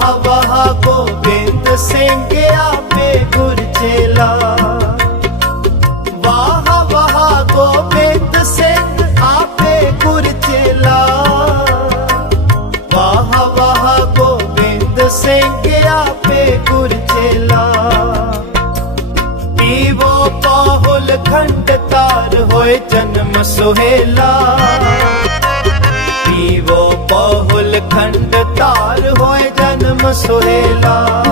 ਵਾਹ ਗੋਬਿੰਦ ਸਿੰਘ ਆਪੇ ਗੁਰ ਚੇਲਾ ਵਾਹ ਵਾਹ ਗੋਬਿੰਦ ਸਿੰਘ ਆਪੇ ਗੁਰ ਚੇਲਾ ਵਾਹ ਵਾਹ ਗੋਬਿੰਦ ਸਿੰਘ ਆਪੇ ਗੁਰ ਚੇਲਾ ਪੀਵੋ ਪਾਹੁਲ ਖੰਡ ਤਾਰ ਹੋਏ ਜਨਮ ਸੁਹੇਲਾ। ਪੀਵੋ ਪਾਹੁਲ ਖੰਡ ਹੋਏ ਜਨਮ ਸੁਹੇਲਾ।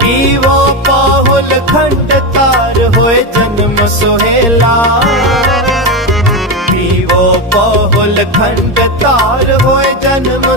ਪੀਵੋ ਪਾਹੁਲ ਖੰਡ ਤਾਰ ਹੋਏ ਜਨਮ ਸੁਹੇਲਾ। ਪੀਵੋ ਪਾਹੁਲ ਖੰਡ ਤਾਰ ਹੋਏ ਜਨਮ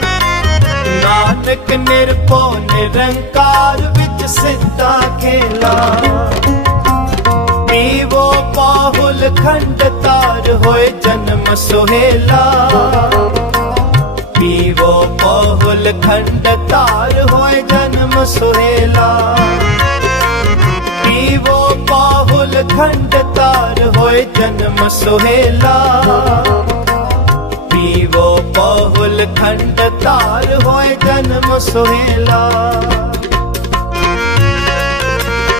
ਨਾਨਕ ਨਿਰਭਉ ਨਿਰੰਕਾਰ ਵਿੱਚ ਸਿੱਧਾ ਖੇਲਾ। ਪੀਵੋ ਪਾਹੁਲ ਖੰਡ ਤਾਰ ਹੋਏ ਜਨਮ ਸੁਹੇਲਾ। ਪੀਵੋ ਪਾਹੁਲ ਖੰਡ ਤਾਰ ਹੋਏ ਜਨਮ ਸੁਹੇਲਾ। ਪੀਵੋ ਪਾਹੁਲ ਖੰਡ ਤਾਰ ਹੋਏ ਜਨਮ ਸੁਹੇਲਾ। ਪੀਵੋ ਬਹੁਲ ਖੰਡ ਤਾਰ ਹੋਏ ਜਨਮ ਸੁਹੇਲਾ